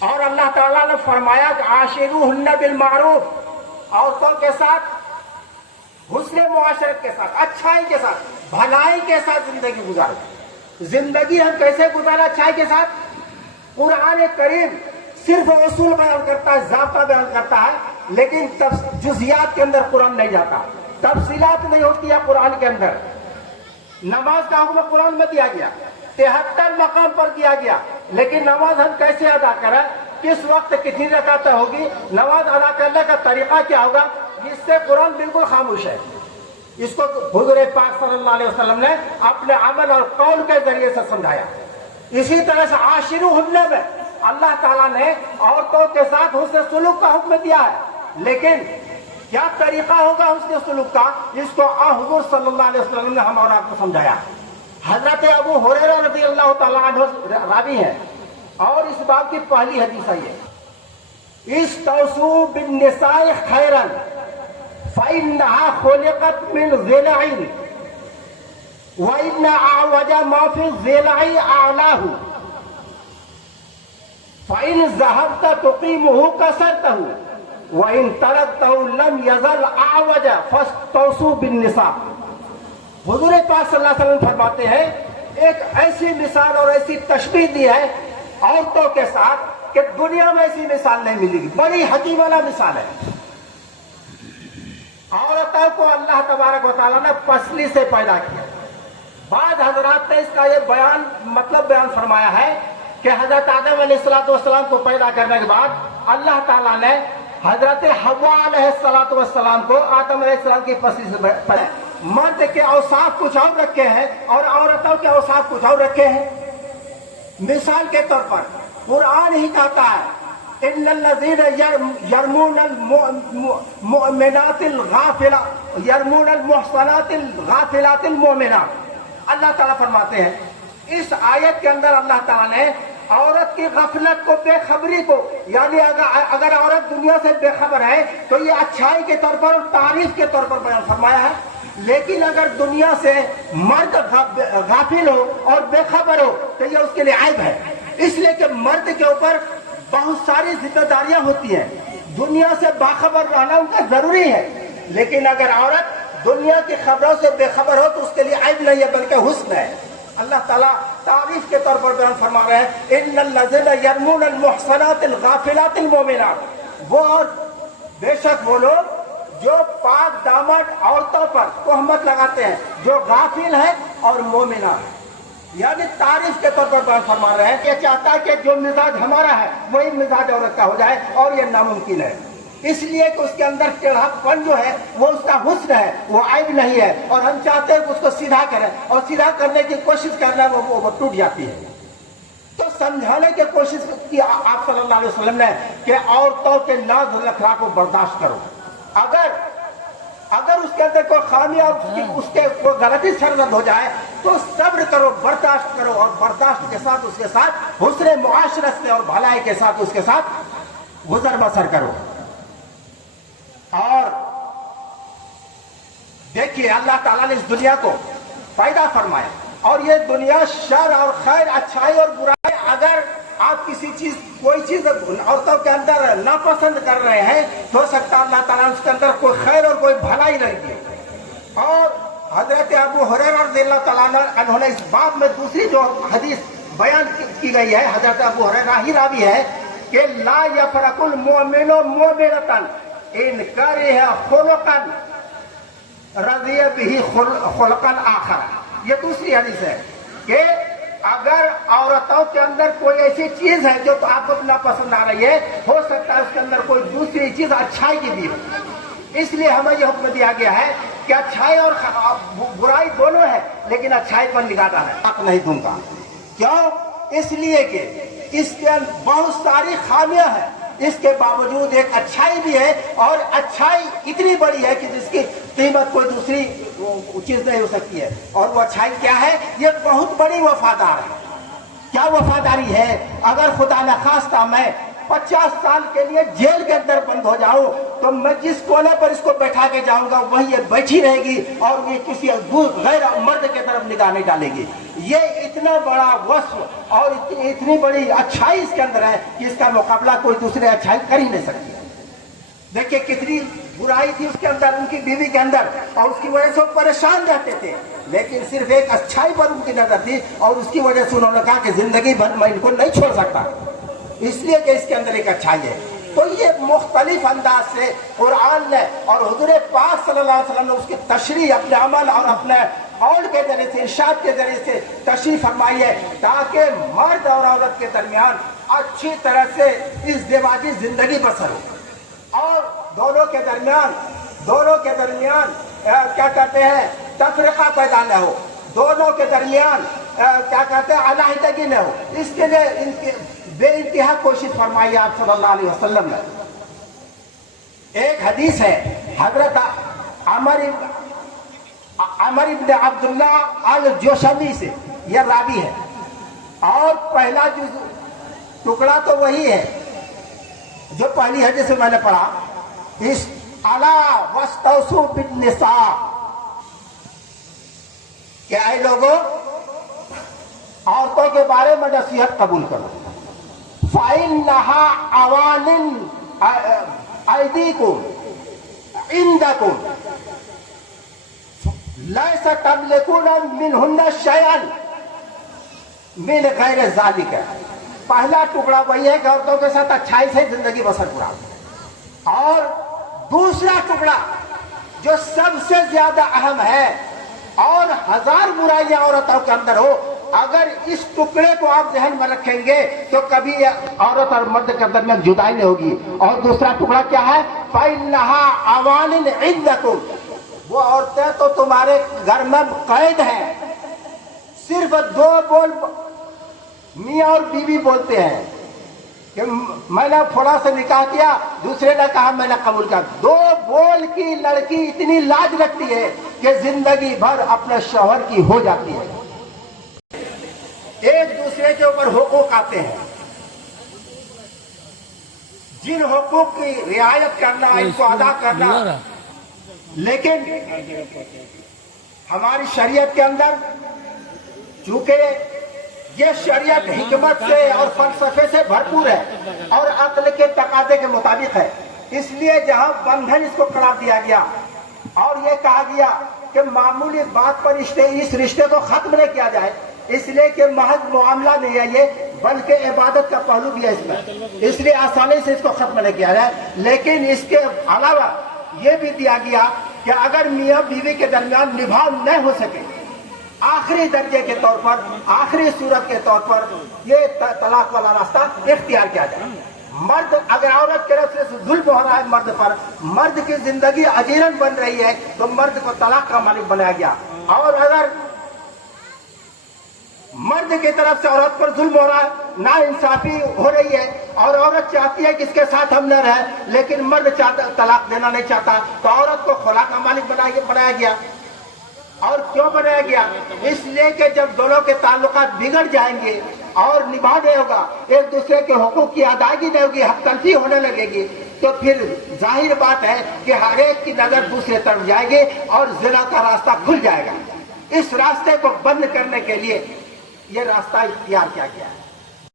اور اللہ تعالیٰ نے فرمایا کہ عاشروہن بالمعروف، عورتوں کے ساتھ حسن معاشرت کے ساتھ، اچھائی کے ساتھ، بھلائی کے ساتھ زندگی گزارو۔ زندگی ہم کیسے گزاریں اچھائی کے ساتھ؟ قرآن کریم صرف اصول بیان کرتا ہے، ضابطہ بیان کرتا ہے، لیکن جزیات کے اندر قرآن نہیں جاتا، تفصیلات نہیں ہوتی ہے قرآن کے اندر۔ نماز کا حکم قرآن میں دیا گیا، 73 مقام پر دیا گیا، لیکن نماز ہم کیسے ادا کریں، کس وقت کتنی رکعتیں ہوگی، نماز ادا کرنے کا طریقہ کیا ہوگا، اس سے قرآن بالکل خاموش ہے۔ اس کو حضور پاک صلی اللہ علیہ وسلم نے اپنے عمل اور قول کے ذریعے سے سمجھایا۔ اسی طرح سے عاشروہن میں اللہ تعالیٰ نے عورتوں کے ساتھ حسن سلوک کا حکم دیا ہے، لیکن کیا طریقہ ہوگا حسن سلوک کا، اس کو حضور صلی اللہ علیہ وسلم نے ہم اور آپ کو سمجھایا۔ حضرت ابو ہریرہ رضی اللہ تعالیٰ عنہ راوی ہیں، اور اس باب کی پہلی حدیث ہے یہ، استوصوا بالنساء خیرا فإنها خلقت من ضلع وإن أعوج ما في الضلع أعلاه فإن ذهبت تقيمه كسرته وإن تركته لم يزل أعوج فاستوصوا بالنساء۔ حضور پاک صلی اللہ علیہ وسلم فرماتے ہیں ایک ایسی مثال اور ایسی تشبیہ دی ہے عورتوں کے ساتھ کہ دنیا میں ایسی مثال نہیں ملے گی، بڑی حکیمانہ مثال ہے۔ عورتوں کو اللہ تبارک و تعالیٰ نے پسلی سے پیدا کیا۔ بعض حضرات نے اس کا یہ مطلب بیان فرمایا ہے کہ حضرت آدم علیہ السلام کو پیدا کرنے کے بعد اللہ تعالیٰ نے حضرت حوا علیہ السلام کو آدم علیہ السلام کی پسلی سے پیدا۔ مرد کے اوصاف کچھ اور رکھے ہیں اور عورتوں کے اوصاف کچھ اور رکھے ہیں۔ مثال کے طور پر قرآن ہی کہتا ہے ان الذین یرمون المؤمنات الغافلات یرمون المحصنات الغافلات المؤمنات۔ اللہ تعالیٰ فرماتے ہیں اس آیت کے اندر اللہ تعالیٰ نے عورت کی غفلت کو، بے خبری کو، یعنی اگر عورت دنیا سے بے خبر ہے تو یہ اچھائی کے طور پر اور تعریف کے طور پر بیان فرمایا ہے، لیکن اگر دنیا سے مرد غافل ہو اور بے خبر ہو تو یہ اس کے لیے عیب ہے، اس لیے کہ مرد کے اوپر بہت ساری ذمہ داریاں ہوتی ہیں، دنیا سے باخبر رہنا ان کا ضروری ہے، لیکن اگر عورت دنیا کی خبروں سے بے خبر ہو تو اس کے لیے عیب نہیں ہے بلکہ حسن ہے۔ اللہ تعالیٰ تعریف کے طور پر بیان فرما رہے ہیں ان الذین یرمون المحصنات الغافلات المؤمنات، وہ اور بے شک وہ لوگ جو پاک دامن عورتوں پر تہمت لگاتے ہیں جو غافل ہے اور مومنہ ہے، یعنی تعریف کے طور پر بیان فرما رہے ہیں کہ چاہتا ہے کہ جو مزاج ہمارا ہے وہی مزاج عورت کا ہو جائے، اور یہ ناممکن ہے، اس لیے کہ اس کے اندر ٹیڑھا پن جو ہے وہ اس کا حسن ہے، وہ عیب نہیں ہے، اور ہم چاہتے ہیں کہ اس کو سیدھا کریں، اور سیدھا کرنے کی کوشش کرنا وہ ٹوٹ جاتی ہے۔ تو سمجھانے کی کوشش کی آپ صلی اللہ علیہ وسلم نے کہ عورتوں کے ناز و اخلاق کو برداشت کرو، اگر اس کے اندر کوئی خامی اور اس کے کوئی غلطی سرزد ہو جائے تو صبر کرو، برداشت کرو، اور برداشت کے ساتھ اس کے ساتھ حسن معاشرت سے اور بھلائی کے ساتھ اس کے ساتھ گزر بسر کرو۔ اور دیکھیے اللہ تعالیٰ نے اس دنیا کو پیدا فرمایا، اور یہ دنیا شر اور خیر، اچھائی اور برائی، اگر آپ کسی چیز کوئی چیز عورتوں کے اندر ناپسند کر رہے ہیں تو ہو سکتا اللہ تعالیٰ اس کے اندر کوئی خیر اور کوئی بھلائی رہے گی۔ اور حضرت ابو ہریرہ رضی اللہ تعالیٰ عنہ نے اس باب میں دوسری جو حدیث بیان کی گئی ہے، حضرت ابو ہریرہ ہی راوی ہے کہ لا یفرق المؤمن مؤمنۃ ان کرہ خلقا رضی بہ خلقا آخر۔ یہ دوسری حدیث ہے کہ اگر عورتوں کے اندر کوئی ایسی چیز ہے جو تو آپ کو ناپسند آ رہی ہے، ہو سکتا ہے اس کے اندر کوئی دوسری چیز اچھائی کی بھی ہو، اس لیے ہمیں یہ حکم دیا گیا ہے کہ اچھائی اور برائی دونوں ہے، لیکن اچھائی پر نگاہ ڈالیں۔ حق نہیں دوں گا، کیوں؟ اس لیے کہ اس کے بہت ساری خامیاں ہیں، اس کے باوجود ایک اچھائی بھی ہے، اور اچھائی اتنی بڑی ہے کہ جس کی قیمت کوئی دوسری چیز نہیں ہو سکتی ہے۔ اور وہ اچھائی کیا ہے؟ یہ بہت بڑی وفادار ہے۔ کیا وفاداری ہے؟ اگر خدا نخواستہ میں 50 سال کے لیے جیل کے اندر بند ہو جاؤں تو میں جس کونے پر اس کو بیٹھا کے جاؤں گا وہیں یہ بیٹھی رہے گی، اور یہ کسی غیر مرد کی طرف نگاہ نہیں ڈالے گی۔ یہ اتنا بڑا وصف اور اتنی بڑی اچھائی اس کے اندر ہے کہ اس کا مقابلہ کوئی دوسرے اچھائی کر ہی نہیں سکتی ہے. دیکھیں کتنی برائی تھی اس کے اندر، ان کی بیوی کے اندر، اور اس کی وجہ سے وہ پریشان رہتے تھے، لیکن صرف ایک اچھائی پر ان کی نظر تھی، اور اس کی وجہ سے انہوں نے کہا کہ زندگی بھر میں ان کو نہیں چھوڑ سکتا، اس لیے کہ اس کے اندر ایک اچھائی ہے. تو یہ مختلف انداز سے قرآن نے اور حضور پاک صلی اللہ علیہ وسلم نے اس کی تشریح اپنے عمل اور اپنے قول کے ذریعے سے، ارشاد کے ذریعے سے تشریح فرمائی ہے، تاکہ مرد اور عورت کے درمیان اچھی طرح سے ازدواجی زندگی بسر ہو، اور دونوں کے درمیان کیا کہتے ہیں تفرقہ پیدا نہ ہو، دونوں کے درمیان کیا کہتے ہیں علیحدگی نہ ہو. اس کے لیے ان کی بے انتہا کوشش فرمائی آپ صلی اللہ علیہ وسلم نے. ایک حدیث ہے حضرت عمر ابن عبداللہ الجوشمی سے، یہ راوی ہے، اور پہلا جو ٹکڑا تو وہی ہے جو پہلی حدیث میں نے پڑھا، اس الا واستوصوا بالنساء، کہ اے لوگوں عورتوں کے بارے میں نصیحت قبول کرو. فَإِنَّهَا عَوَانٍ أَيْدِيكُمْ عِنْدَكُمْ لَيْسَ تَمْلِكُونَ مِنْهُنَّ شَيْئًا مِنْ غَيْرِ ذَلِكَ. پہلا ٹکڑا وہی ہے کہ عورتوں کے ساتھ اچھائی سے زندگی بسر کرا، اور دوسرا ٹکڑا جو سب سے زیادہ اہم ہے، اور ہزار برائیاں عورتوں کے اندر ہو، اگر اس ٹکڑے کو آپ ذہن میں رکھیں گے تو کبھی عورت اور مرد کے درمیان جدائی نہیں ہوگی. اور دوسرا ٹکڑا کیا ہے؟ فَإِنَّهَا عَوَانٍ عِنْدَكُمْ، وہ عورتیں تو تمہارے گھر میں قید ہیں، صرف دو بول میاں اور بیوی بولتے ہیں کہ میں نے فلاں سے نکاح کیا، دوسرے نے کہا میں نے قبول کیا. دو بول کی لڑکی اتنی لاج رکھتی ہے کہ زندگی بھر اپنے شوہر کی ہو جاتی ہے. ایک دوسرے کے اوپر حقوق آتے ہیں، جن حقوق کی رعایت کرنا، ان کو ادا کرنا، لیکن ہماری شریعت کے اندر چونکہ یہ شریعت حکمت سے اور فلسفے سے بھرپور ہے اور عقل کے تقاضے کے مطابق ہے، اس لیے جہاں بندھن اس کو قرار دیا گیا اور یہ کہا گیا کہ معمولی بات پر اس رشتے کو ختم نہ کیا جائے، اس لیے کہ محض معاملہ نہیں ہے یہ، بلکہ عبادت کا پہلو بھی ہے اس میں، اس لیے آسانی سے اس کو ختم نہ کیا جائے. لیکن اس کے علاوہ یہ بھی دیا گیا کہ اگر میاں بیوی کے درمیان نبھاؤ نہ ہو سکے، آخری درجے کے طور پر، آخری صورت کے طور پر یہ طلاق والا راستہ اختیار کیا جائے. مرد اگر عورت کے راستے سے ظلم ہو رہا ہے مرد پر، مرد کی زندگی اجیرن بن رہی ہے، تو مرد کو طلاق کا مالک بنایا گیا. اور اگر مرد کی طرف سے عورت پر ظلم ہو رہا ہے، ناانصافی ہو رہی ہے، اور عورت چاہتی ہے کہ اس کے ساتھ ہم نہ رہیں، لیکن مرد طلاق دینا نہیں چاہتا، تو عورت کو خلا کا مالک بنایا گیا. اور کیوں بنایا گیا؟ اس لیے کہ جب دونوں کے تعلقات بگڑ جائیں گے اور نبھا نہیں ہوگا، ایک دوسرے کے حقوق کی ادائیگی نہیں ہوگی، حق تلفی ہونے لگے گی، تو پھر ظاہر بات ہے کہ ہر ایک کی نظر دوسرے طرف جائے گی اور زنا کا راستہ کھل جائے گا. اس راستے کو بند کرنے کے لیے یہ راستہ اختیار کیا گیا ہے.